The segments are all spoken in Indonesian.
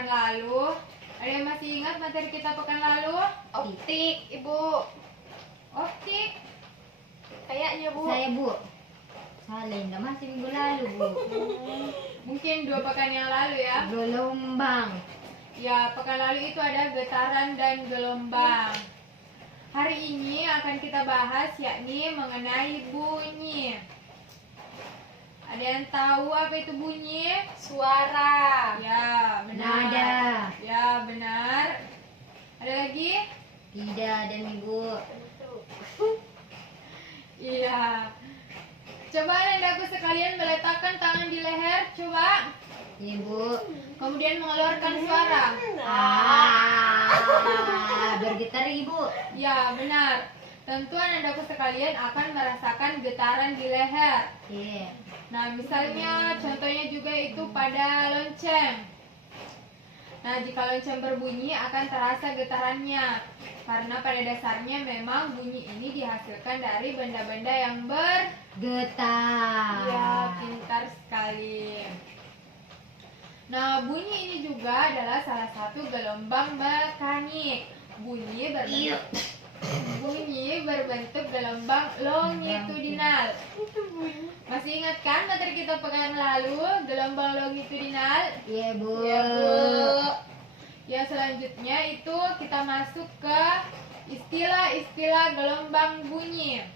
pekan lalu? Ada yang masih ingat materi kita pekan lalu? Optik, Ibu. Optik. Kayaknya, Bu. Saya, Bu. Salah, enggak masih minggu lalu, Bu. Mungkin 2 pekan yang lalu ya. Gelombang. Ya, pekan lalu itu ada getaran dan gelombang. Hari ini akan kita bahas yakni mengenai bunyi. Ada yang tahu apa itu bunyi? Suara. Ya, benar. Nada. Ya, benar. Ada lagi? Tidak ada, Ibu. Iya. Coba Anandaku sekalian meletakkan tangan di leher, coba. Ibu. Kemudian mengeluarkan suara. Bergetar, Ibu. Ya, benar. Tentu Anandaku sekalian akan merasakan getaran di leher. Iya. Nah, misalnya contohnya juga itu pada lonceng. Nah, jika lonceng berbunyi akan terasa getarannya. Karena pada dasarnya memang bunyi ini dihasilkan dari benda-benda yang Getar. Ya, pintar sekali. Nah, bunyi ini juga adalah salah satu gelombang mekanik. Bunyi berbentuk gelombang longitudinal. Masih ingat kan materi kita pekan lalu, gelombang longitudinal? Iya, Bu. Ya, Bu. Ya, selanjutnya itu kita masuk ke istilah-istilah gelombang bunyi.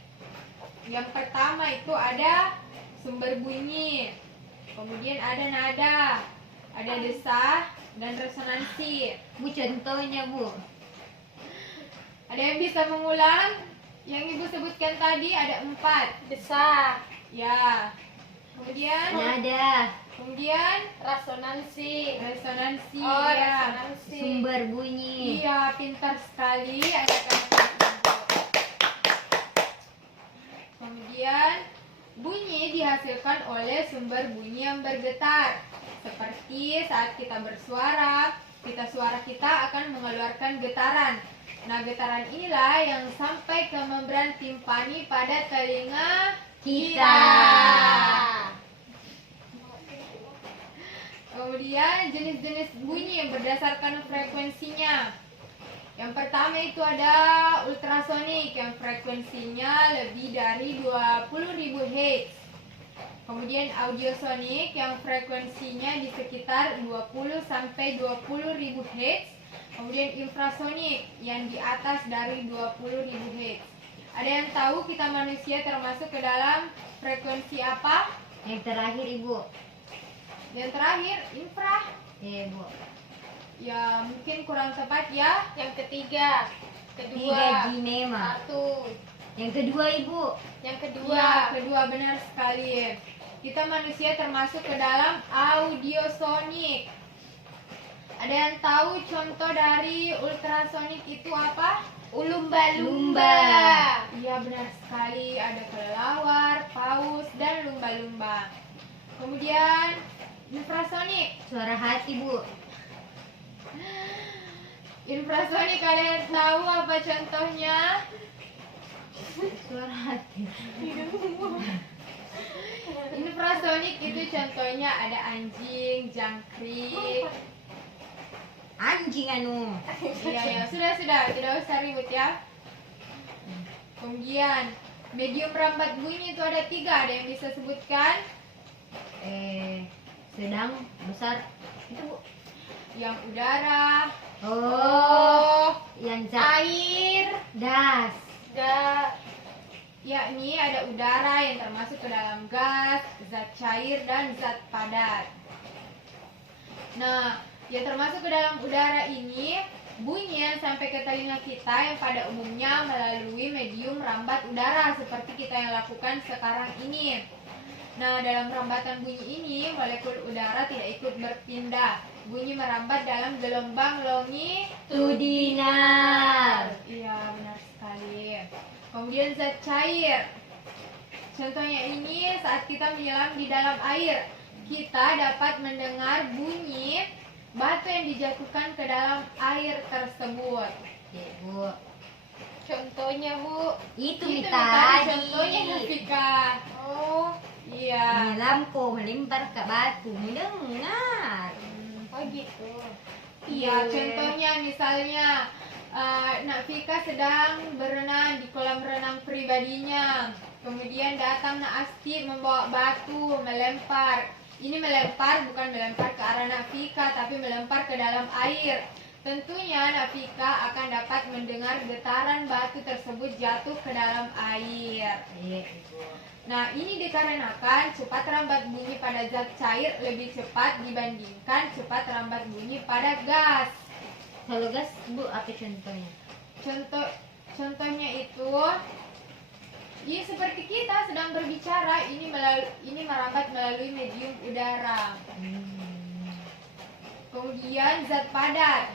Yang pertama itu ada sumber bunyi, kemudian ada nada, ada desah, dan resonansi. Bu, contohnya, Bu. Ada yang bisa mengulang? Yang Ibu sebutkan tadi ada 4. Desah. Ya. Kemudian Nada. Resonansi. resonansi. Oh, Ya. resonansi. Sumber bunyi. Iya, pintar sekali anak-anak. Kemudian bunyi dihasilkan oleh sumber bunyi yang bergetar. Seperti saat kita bersuara, suara kita akan mengeluarkan getaran. Nah, getaran inilah yang sampai ke membran timpani pada telinga Kita. Kemudian jenis-jenis bunyi yang berdasarkan frekuensinya. Yang pertama itu ada ultrasonik yang frekuensinya lebih dari 20.000 Hz. Kemudian audiosonik yang frekuensinya di sekitar 20 sampai 20.000 Hz. Kemudian infrasonik yang di atas dari 20.000 Hz. Ada yang tahu kita manusia termasuk ke dalam frekuensi apa? Yang terakhir, Ibu. Yang terakhir, infra. Iya, Bu. Ya, mungkin kurang tepat ya. Yang ketiga. Tiga Kedua. ginema. 1. Yang kedua, Ibu. Yang Ya, kedua. kedua benar sekali. Kita manusia termasuk ke dalam audiosonik. Ada yang tahu contoh dari ultrasonik itu apa? Lumba-lumba. Iya, benar sekali. Ada kelelawar, paus, dan lumba-lumba. Kemudian infrasonik. Suara hati, Bu. Infrasonik kalian tahu apa contohnya? Suara hati. Infrasonik itu contohnya ada anjing, jangkrik. Anjing anu. Iya, sudah, tidak usah ribut ya. Kemudian medium rambat bunyi itu ada 3. Ada yang bisa sebutkan? Sedang, besar. Itu, Bu. Yang udara. Yang zat. Air. Das. Yakni ada udara yang termasuk ke dalam gas, zat cair, dan zat padat. Nah, yang termasuk ke dalam udara ini bunyi yang sampai ke telinga kita yang pada umumnya melalui medium rambat udara seperti kita yang lakukan sekarang ini. Nah, dalam rambatan bunyi ini molekul udara tidak ikut berpindah. Bunyi merambat dalam gelombang longitudinal. Iya, benar sekali. Kemudian zat cair. Contohnya ini saat kita menyelam di dalam air, kita dapat mendengar bunyi batu yang dijatuhkan ke dalam air tersebut. Oke, Bu. Contohnya, Bu. Itu Itu tadi. contohnya Mufika. Oh. Iya. Menyelamku melempar ke batu mendengar. Oh Oh gitu. Iya, contohnya misalnya Nak Vika sedang berenang di kolam renang pribadinya. Kemudian datang Nak Asti membawa batu, melempar. Ini melempar bukan melempar ke arah Nak Vika, tapi melempar ke dalam air. Tentunya Nak Vika akan dapat mendengar getaran batu tersebut jatuh ke dalam air. Iya ibu. Nah, ini dikarenakan cepat lambat bunyi pada zat cair lebih cepat dibandingkan cepat lambat bunyi pada gas. Kalau gas bu apa contohnya? Contohnya itu, ini seperti kita sedang berbicara, ini merambat melalui medium udara. Kemudian zat padat.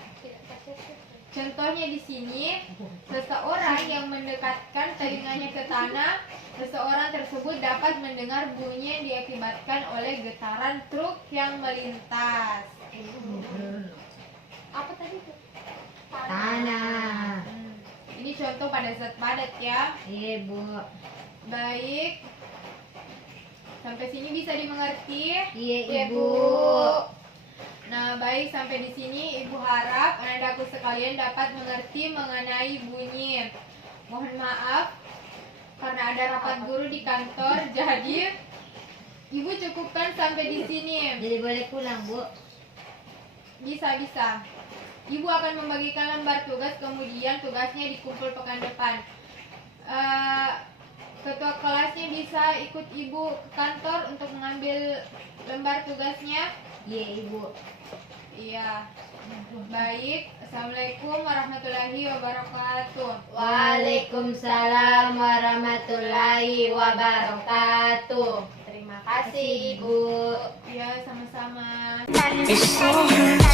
Contohnya di sini, seseorang yang mendekatkan telinganya ke tanah, seseorang tersebut dapat mendengar bunyi yang diakibatkan oleh getaran truk yang melintas. Apa tadi tuh? Tanah. Ini contoh pada zat padat ya. Iya bu. Baik. Sampai sini bisa dimengerti? Iya Bu. ibu. Nah, baik, sampai di sini Ibu harap anak-anakku sekalian dapat mengerti mengenai bunyi. Mohon maaf karena ada rapat guru di kantor, jadi Ibu cukupkan sampai di sini. Jadi boleh pulang bu. Bisa. Ibu akan membagikan lembar tugas, kemudian tugasnya dikumpul pekan depan. Ketua kelasnya bisa ikut Ibu ke kantor untuk mengambil lembar tugasnya. Iya ibu. Iya. Baik. Assalamualaikum warahmatullahi wabarakatuh. Waalaikumsalam warahmatullahi wabarakatuh. Terima kasih. Ibu. Ya, sama-sama. It's so hard.